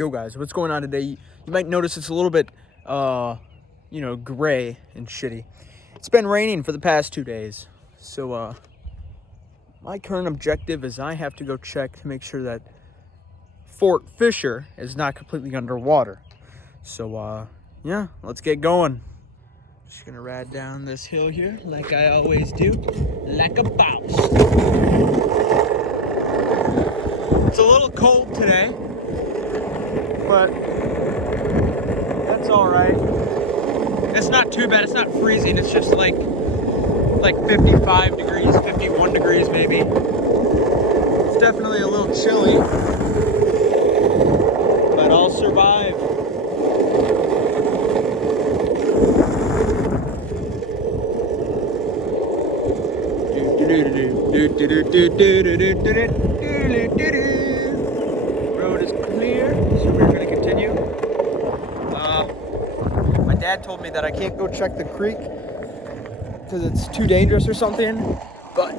Yo guys, what's going on today? You might notice it's a little bit, gray and shitty. It's been raining for the past 2 days. So, my current objective is I have to go check to make sure that Fort Fischer is not completely underwater. So, yeah, let's get going. Just gonna ride down this hill here like I always do, like a boss. It's a little cold today, but that's all right. It's not too bad. It's not freezing. It's just like 55 degrees, 51 degrees maybe. It's definitely a little chilly, but I'll survive. Road is clear, so we're gonna continue. My dad told me that I can't go check the creek because it's too dangerous or something, but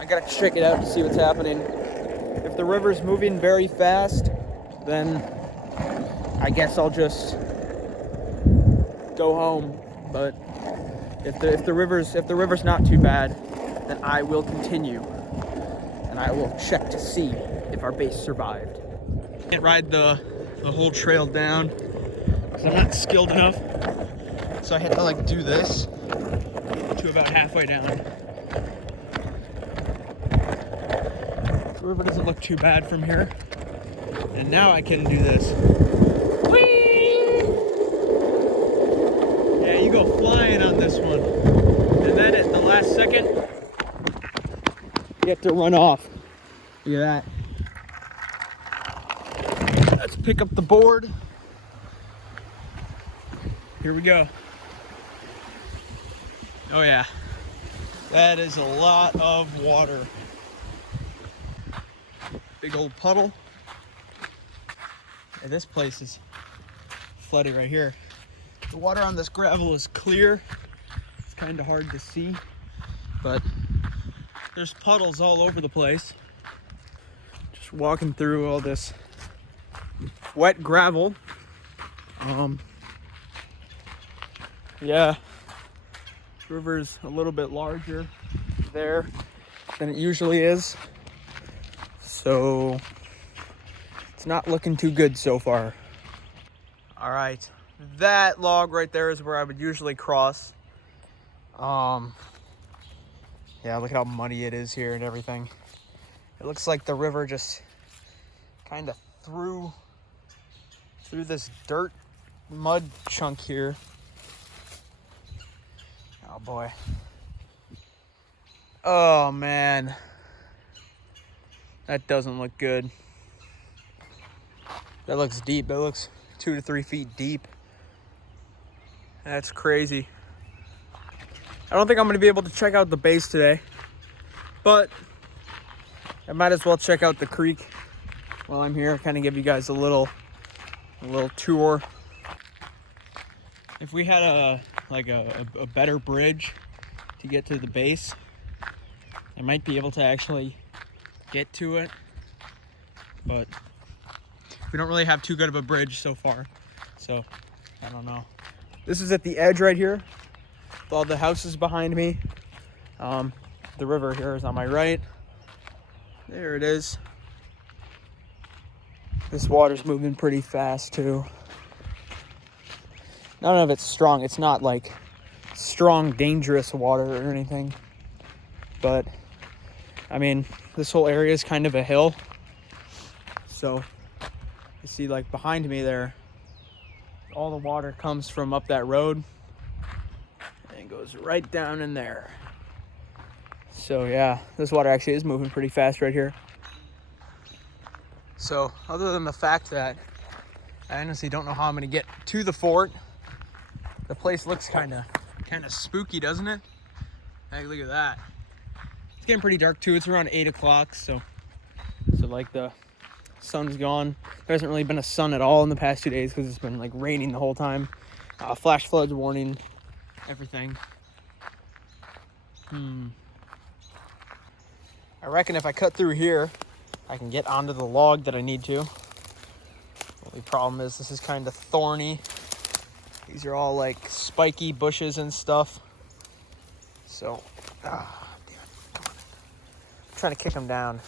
I gotta check it out to see what's happening. If the river's moving very fast, then I guess I'll just go home. But if the river's not too bad, then I will continue, and I will check to see if our base survived. Can't ride the whole trail down because I'm not skilled enough, so I had to do this to about halfway down. The river doesn't look too bad from here, and now I can do this. Whee! Yeah, you go flying on this one, and then at the last second, you have to run off. Look at that. Let's pick up the board. Here we go. Oh yeah, that is a lot of water. Big old puddle. And this place is flooded right here. The water on this gravel is clear. It's kind of hard to see, but there's puddles all over the place. Just walking through all this wet gravel. Yeah, river's a little bit larger there than it usually is, so it's not looking too good so far. All right, that log right there is where I would usually cross. Yeah, look at how muddy it is here and everything. It looks like the river just kind of through this dirt mud chunk here. Oh boy. Oh man. That doesn't look good. That looks deep. That looks 2 to 3 feet deep. That's crazy. I don't think I'm going to be able to check out the base today, but I might as well check out the creek while I'm here, kind of give you guys a little tour. If we had a better bridge to get to the base, I might be able to actually get to it, but we don't really have too good of a bridge so far, so I don't know. This is at the edge right here with all the houses behind me. The river here is on my right. There it is. This water's moving pretty fast too. None of it's strong. It's not like strong, dangerous water or anything. But, I mean, this whole area is kind of a hill. So, you see behind me there, all the water comes from up that road and goes right down in there. So yeah, this water actually is moving pretty fast right here. So other than the fact that I honestly don't know how I'm gonna get to the fort, the place looks kind of spooky, doesn't it? Hey, look at that. It's getting pretty dark too. It's around 8 o'clock, so the sun's gone. There hasn't really been a sun at all in the past 2 days because it's been raining the whole time. Flash floods warning, everything. I reckon if I cut through here, I can get onto the log that I need to. The problem is this is kind of thorny. These are all like spiky bushes and stuff. So, damn it. Come on. I'm trying to kick them down.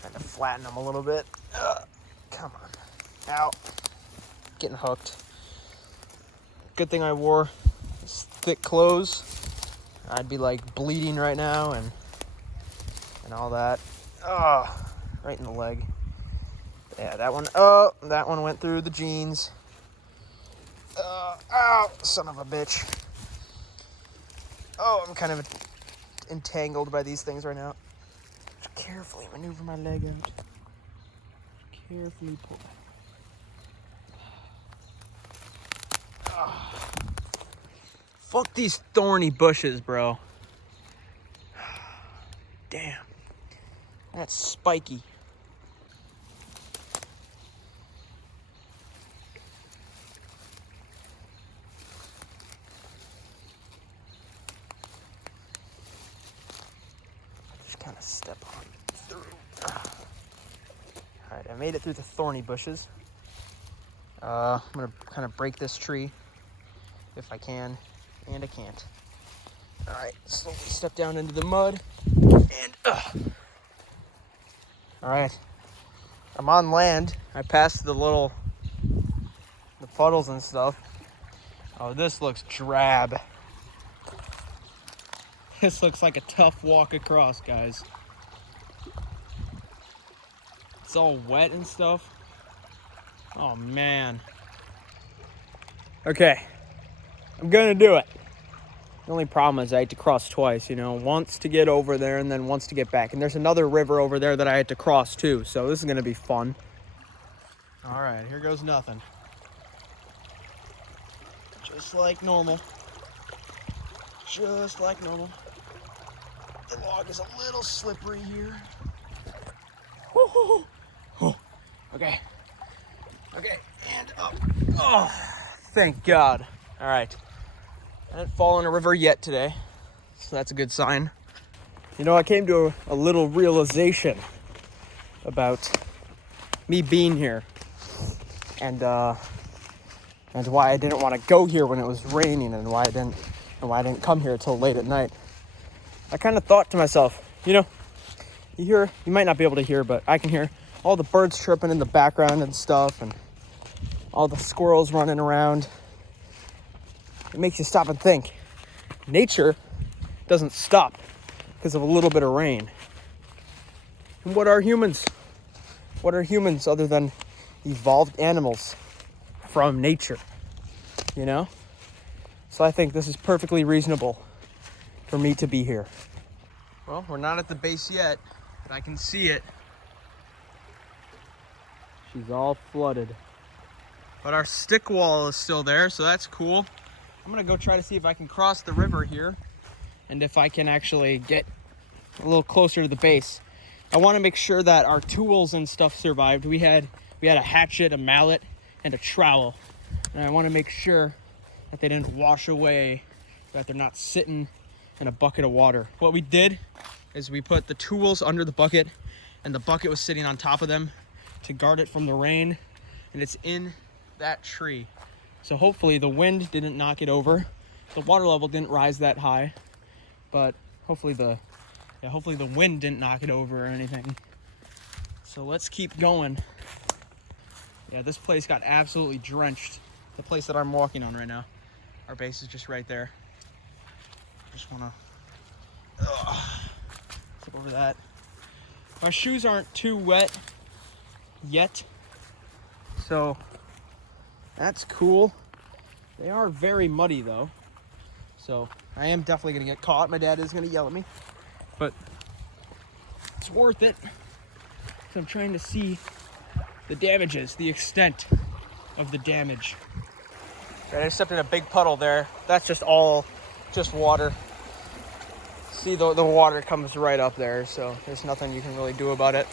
Trying to flatten them a little bit. Come on. Ow. Getting hooked. Good thing I wore thick clothes. I'd be like bleeding right now and all that. Right in the leg. Yeah, that one. Oh, that one went through the jeans. Ow, son of a bitch. Oh, I'm kind of entangled by these things right now. Just carefully maneuver my leg out. Carefully pull. Fuck these thorny bushes, bro. Damn. That's spiky. Just kind of step on through. Alright, I made it through the thorny bushes. I'm gonna kind of break this tree if I can, and I can't. Alright, slowly step down into the mud, and alright, I'm on land. I passed the puddles and stuff. Oh, this looks drab. This looks like a tough walk across, guys. It's all wet and stuff. Oh, man. Okay, I'm gonna do it. The only problem is I had to cross twice, once to get over there and then once to get back. And there's another river over there that I had to cross too, so this is gonna be fun. All right, here goes nothing. Just like normal. Just like normal. The log is a little slippery here. Oh, okay. Okay, and up. Oh, thank God. All right. I didn't fall in a river yet today, so that's a good sign. I came to a little realization about me being here and why I didn't want to go here when it was raining and why I didn't come here till late at night. I kind of thought to myself, you might not be able to hear, but I can hear all the birds chirping in the background and stuff and all the squirrels running around. It makes you stop and think. Nature doesn't stop because of a little bit of rain. And what are humans? What are humans other than evolved animals from nature? So I think this is perfectly reasonable for me to be here. Well, we're not at the base yet, but I can see it. She's all flooded. But our stick wall is still there, so that's cool. I'm gonna go try to see if I can cross the river here and if I can actually get a little closer to the base. I want to make sure that our tools and stuff survived. We had a hatchet, a mallet, and a trowel. And I want to make sure that they didn't wash away, that they're not sitting in a bucket of water. What we did is we put the tools under the bucket and the bucket was sitting on top of them to guard it from the rain, and it's in that tree. So hopefully the wind didn't knock it over. The water level didn't rise that high, but hopefully the wind didn't knock it over or anything. So let's keep going. Yeah, this place got absolutely drenched. The place that I'm walking on right now. Our base is just right there. Just wanna flip over that. Our shoes aren't too wet yet, so that's cool. They are very muddy though, so I am definitely gonna get caught. My dad is gonna yell at me, but it's worth it. So I'm trying to see the damages, the extent of the damage. Right, I stepped in a big puddle there. That's just water. See, the water comes right up there, so there's nothing you can really do about it.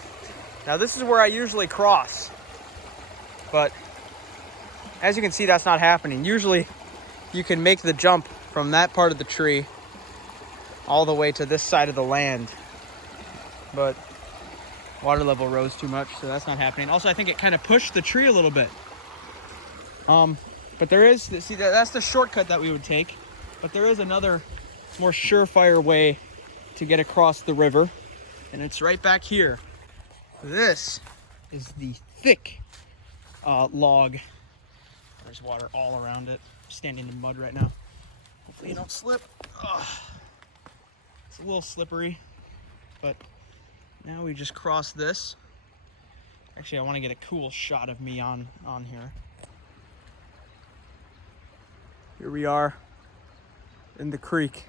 Now this is where I usually cross, but as you can see, that's not happening. Usually you can make the jump from that part of the tree all the way to this side of the land, but water level rose too much, so that's not happening. Also, I think it kind of pushed the tree a little bit. But there is, see, that's the shortcut that we would take. But there is another more surefire way to get across the river, and it's right back here. This is the thick log. There's water all around it. I'm standing in mud right now. Hopefully you don't slip. Ugh. It's a little slippery, but now we just cross this. Actually, I want to get a cool shot of me on here. Here we are in the creek.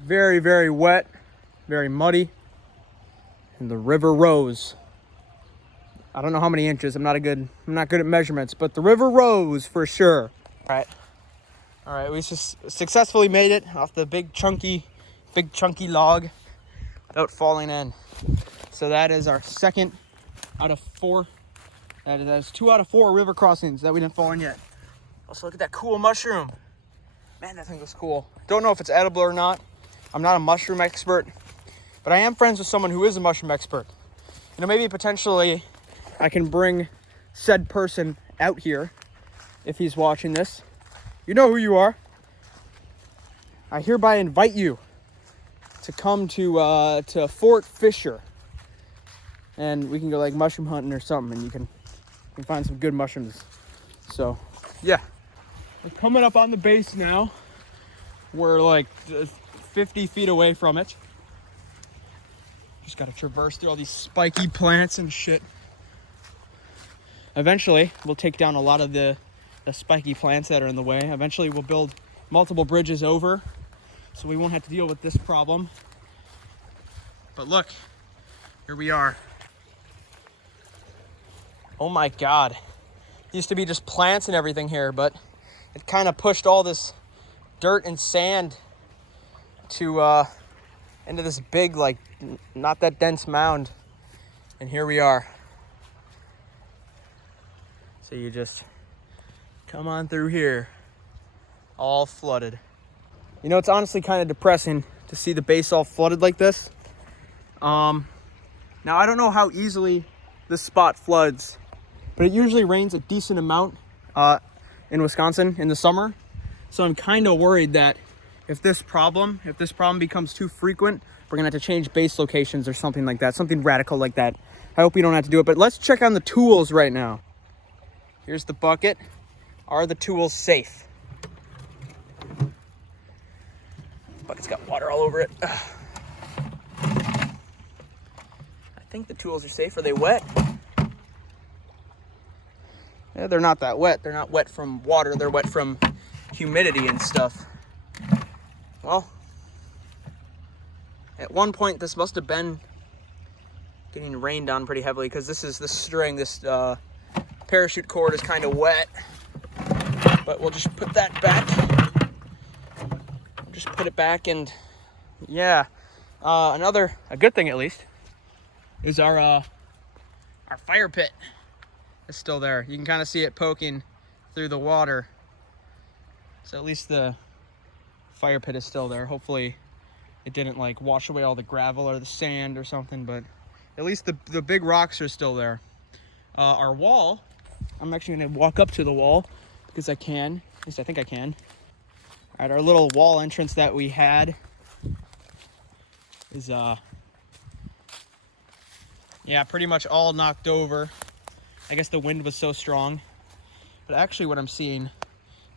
Very, very wet, very muddy, and the river rose. I don't know how many inches. I'm not good at measurements, but the river rose for sure. All right, we just successfully made it off the big chunky log without falling in. So that is our 2nd out of 4. That is 2 out of 4 river crossings that we didn't fall in yet. Also, look at that cool mushroom. Man, that thing looks cool. Don't know if it's edible or not. I'm not a mushroom expert, but I am friends with someone who is a mushroom expert. You know, maybe potentially I can bring said person out here if he's watching this. You know who you are. I hereby invite you to come to Fort Fischer, and we can go like mushroom hunting or something, and you can find some good mushrooms. So yeah, we're coming up on the base now. We're like 50 feet away from it. Just got to traverse through all these spiky plants and shit. Eventually, we'll take down a lot of the spiky plants that are in the way. Eventually, we'll build multiple bridges over, so we won't have to deal with this problem. But look, here we are. Oh my God. It used to be just plants and everything here, but it kind of pushed all this dirt and sand to into this big, like, not that dense mound. And here we are. So you just come on through here, all flooded. You know, it's honestly kind of depressing to see the base all flooded like this. Now, I don't know how easily this spot floods, but it usually rains a decent amount in Wisconsin in the summer. So I'm kind of worried that if this problem becomes too frequent, we're gonna have to change base locations or something like that, something radical like that. I hope we don't have to do it, but let's check on the tools right now. Here's the bucket. Are the tools safe? Bucket's got water all over it. Ugh. I think the tools are safe. Are they wet? Yeah, they're not that wet. They're not wet from water. They're wet from humidity and stuff. Well, at one point this must have been getting rained on pretty heavily, because this string, this parachute cord is kind of wet. But we'll just put that back. Just put it back, and yeah. A good thing at least, is our fire pit is still there. You can kind of see it poking through the water. So at least the fire pit is still there. Hopefully it didn't like wash away all the gravel or the sand or something, but at least the big rocks are still there. Our wall, I'm actually gonna walk up to the wall because I can, at least I think I can. All right, our little wall entrance that we had is yeah, pretty much all knocked over. I guess the wind was so strong. But actually what I'm seeing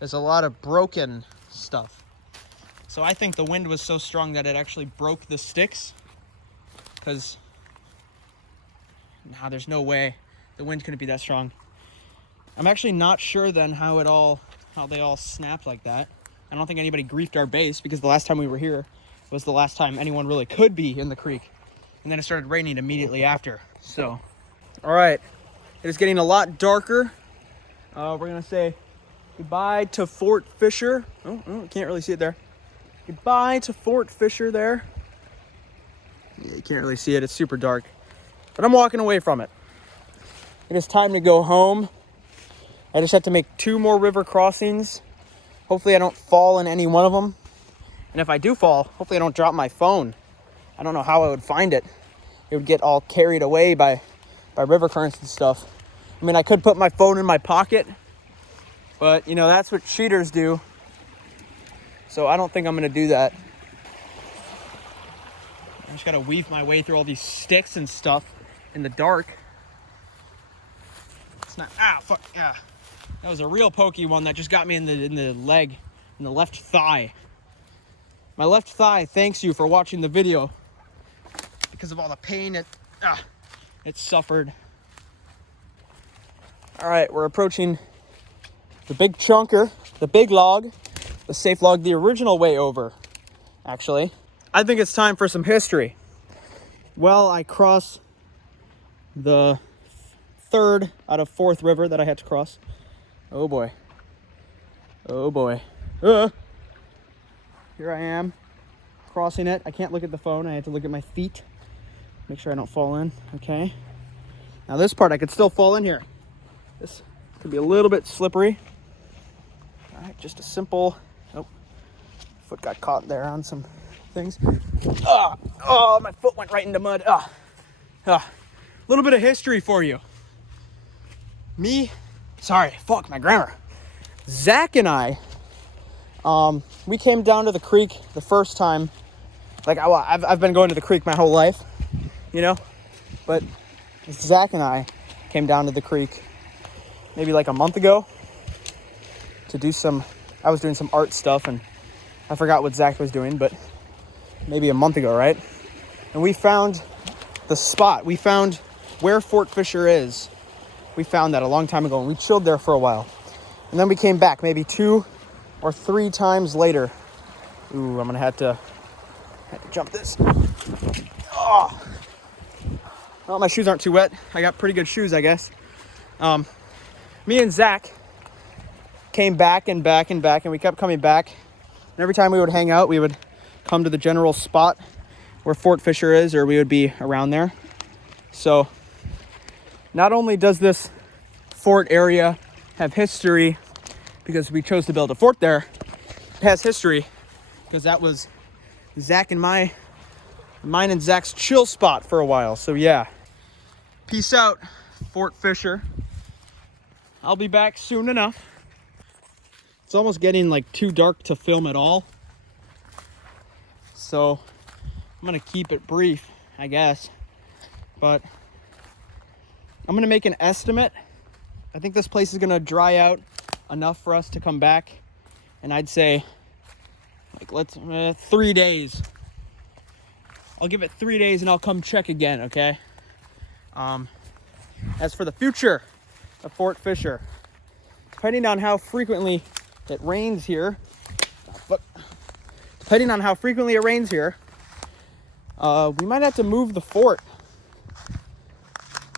is a lot of broken stuff. So I think the wind was so strong that it actually broke the sticks, because nah, there's no way the wind couldn't be that strong. I'm actually not sure then how they all snapped like that. I don't think anybody griefed our base, because the last time we were here was the last time anyone really could be in the creek. And then it started raining immediately after. So, all right, it is getting a lot darker. We're gonna say goodbye to Fort Fischer. Oh, can't really see it there. Goodbye to Fort Fischer there. Yeah, you can't really see it, it's super dark. But I'm walking away from it. It is time to go home. I just have to make 2 more river crossings. Hopefully I don't fall in any one of them. And if I do fall, hopefully I don't drop my phone. I don't know how I would find it. it would get all carried away by river currents and stuff. I mean, I could put my phone in my pocket, but you know, that's what cheaters do. So I don't think I'm gonna do that. I just gotta weave my way through all these sticks and stuff in the dark. It's not, fuck, That was a real pokey one that just got me in the leg, in the left thigh. My left thigh thanks you for watching the video because of all the pain it suffered. All right, we're approaching the big chunker, the big log, the safe log, the original way over, actually. I think it's time for some history. Well, I crossed the third out of fourth river that I had to cross. Oh boy. Oh boy. Here I am, crossing it. I can't look at the phone. I had to look at my feet. Make sure I don't fall in. Okay. Now this part, I could still fall in here. This could be a little bit slippery. All right, just a simple, foot got caught there on some things. Oh, my foot went right into mud. A little bit of history for you. My grammar. Zach and I, we came down to the creek the first time. Like, I've been going to the creek my whole life, you know? But Zach and I came down to the creek maybe like a month ago to do I was doing some art stuff, and I forgot what Zach was doing, but maybe a month ago, right? And we found the spot. We found where Fort Fischer is. We found that a long time ago, and we chilled there for a while. And then we came back maybe 2 or 3 times later. Ooh, I'm gonna have to jump this. Oh, well, my shoes aren't too wet. I got pretty good shoes, I guess. Me and Zach came back and back and back, and we kept coming back. And every time we would hang out, we would come to the general spot where Fort Fischer is, or we would be around there. So not only does this fort area have history because we chose to build a fort there, it has history because that was mine and Zach's chill spot for a while. So yeah, peace out, Fort Fischer. I'll be back soon enough. It's almost getting like too dark to film at all. So I'm gonna keep it brief, I guess. But I'm gonna make an estimate. I think this place is gonna dry out enough for us to come back. And I'd say, like, 3 days. I'll give it 3 days and I'll come check again, okay? As for the future of Fort Fischer, depending on how frequently it rains here, we might have to move the fort.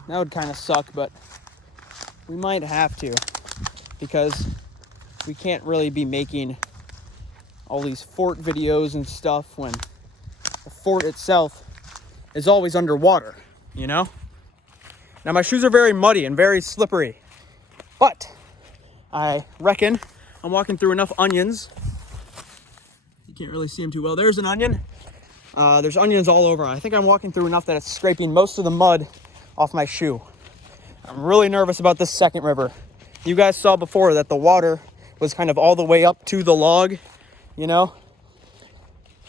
That would kind of suck, but we might have to, because we can't really be making all these fort videos and stuff when the fort itself is always underwater, you know? Now my shoes are very muddy and very slippery, but I reckon I'm walking through enough onions. You can't really see them too well. There's an onion. There's onions all over. I think I'm walking through enough that it's scraping most of the mud off my shoe. I'm really nervous about this second river. You guys saw before that the water was kind of all the way up to the log, you know?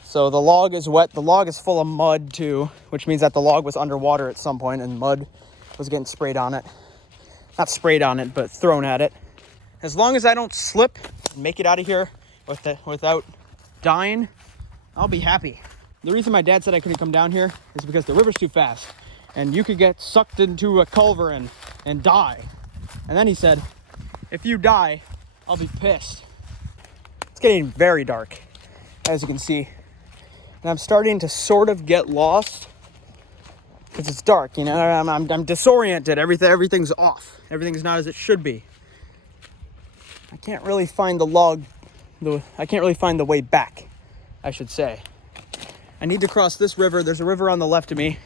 So the log is wet. The log is full of mud too, which means that the log was underwater at some point and mud was getting sprayed on it. Not sprayed on it, but thrown at it. As long as I don't slip and make it out of here without dying, I'll be happy. The reason my dad said I couldn't come down here is because the river's too fast and you could get sucked into a culvert and die. And then he said, if you die, I'll be pissed. It's getting very dark, as you can see. And I'm starting to sort of get lost because it's dark, you know? I'm disoriented. Everything's off. Everything's not as it should be. I can't really find the way back, I should say. I need to cross this river. There's a river on the left of me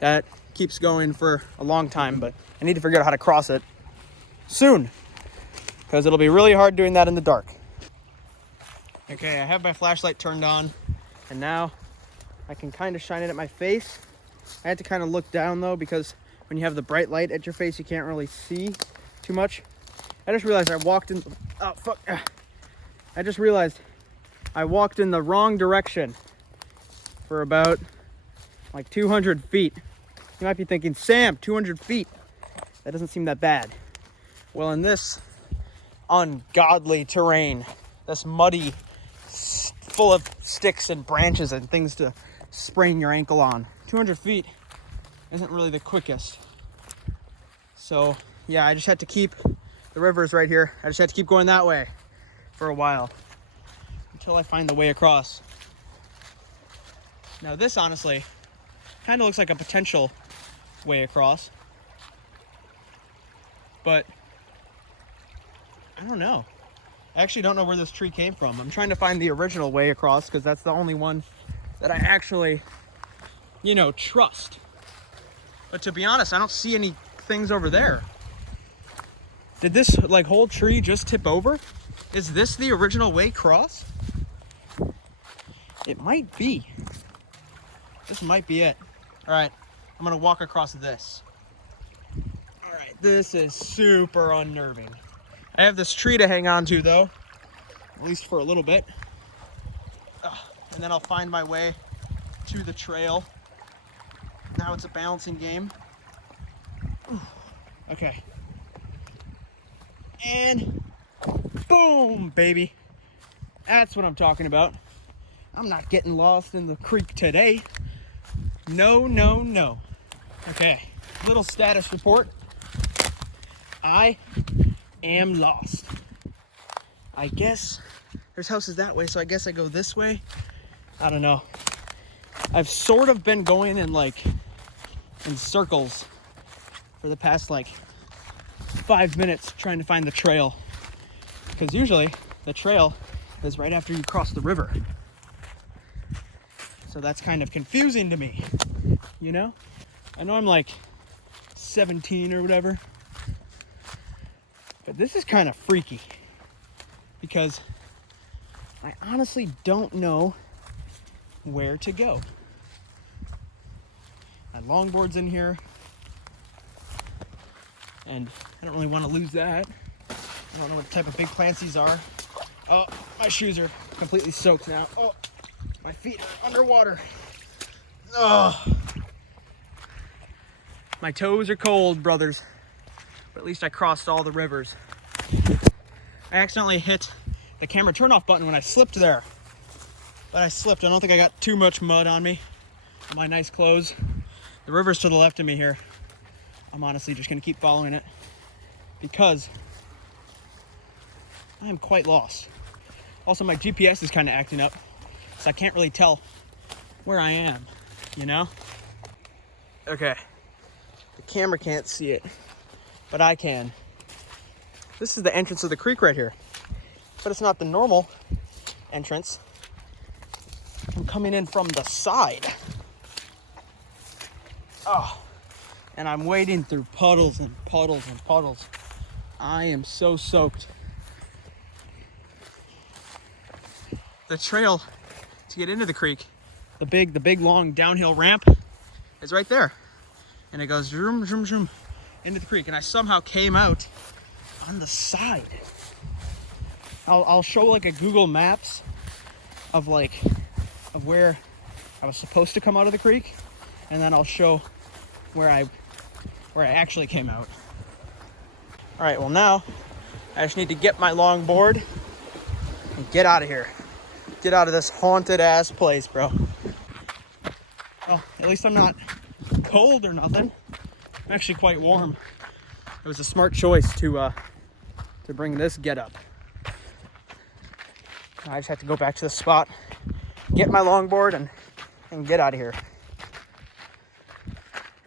that keeps going for a long time, but I need to figure out how to cross it soon, because it'll be really hard doing that in the dark. Okay, I have my flashlight turned on, and now I can kind of shine it at my face, I had to kind of look down though, because when you have the bright light at your face, you can't really see too much. I just realized I walked in, oh fuck. I just realized I walked in the wrong direction for about like 200 feet. You might be thinking, Sam, 200 feet. That doesn't seem that bad. Well, in this ungodly terrain, this muddy, full of sticks and branches and things to sprain your ankle on, 200 feet isn't really the quickest. So yeah, I just had to keep, the river's right here, I just had to keep going that way for a while until I find the way across. Now this honestly kind of looks like a potential way across, but I don't know. I actually don't know where this tree came from. I'm trying to find the original way across because that's the only one that I actually, you know, trust. But to be honest, I don't see any things over there. Did this like whole tree just tip over? Is this the original way across? It might be. This might be it. All right, I'm gonna walk across this. All right, this is super unnerving. I have this tree to hang on to though, at least for a little bit. And then I'll find my way to the trail. Now it's a balancing game. Okay. And boom, baby. That's what I'm talking about. I'm not getting lost in the creek today. No, no, no. Okay, little status report. I am lost. I guess there's houses that way, so I guess I go this way. I don't know. I've sort of been going in circles for the past like 5 minutes trying to find the trail, because usually the trail is right after you cross the river. So that's kind of confusing to me, you know? I know I'm like 17 or whatever, but this is kind of freaky because I honestly don't know where to go. My longboard's in here, and I don't really want to lose that. I don't know what type of big plants these are. Oh, my shoes are completely soaked now. Oh, my feet are underwater. Oh, my toes are cold, brothers. But at least I crossed all the rivers. I accidentally hit the camera turn-off button when I slipped there. But I slipped. I don't think I got too much mud on me. My nice clothes. The river's to the left of me here. I'm honestly just gonna keep following it because I am quite lost. Also, my GPS is kind of acting up, so I can't really tell where I am, you know? Okay, the camera can't see it, but I can. This is the entrance of the creek right here, but it's not the normal entrance. I'm coming in from the side. Oh, and I'm wading through puddles and puddles and puddles. I am so soaked. The trail to get into the creek, the big long downhill ramp is right there. And it goes zoom, zoom, zoom into the creek. And I somehow came out on the side. I'll show like a Google Maps of where I was supposed to come out of the creek. And then I'll show where I actually came out. All right, well now I just need to get my longboard and get out of here. Get out of this haunted ass place, bro. Well, at least I'm not cold or nothing. I'm actually quite warm. It was a smart choice to bring this getup. I just have to go back to the spot, get my longboard, and get out of here.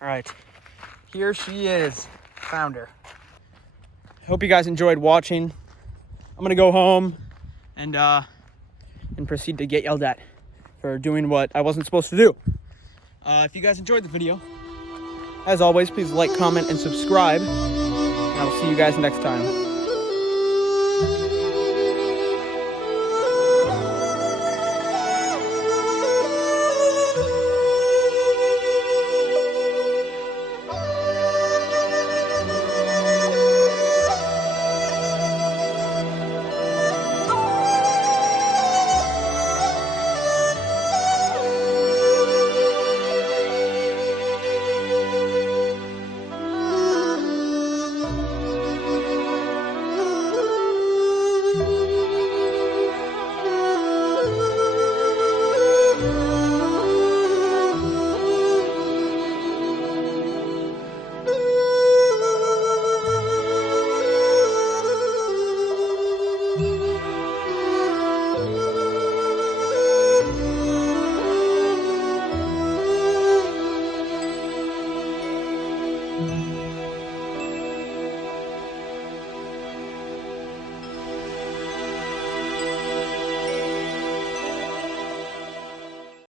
All right, here she is. Found her. Hope you guys enjoyed watching. I'm gonna go home and proceed to get yelled at for doing what I wasn't supposed to do. If you guys enjoyed the video, as always, please like, comment, and subscribe. And I will see you guys next time.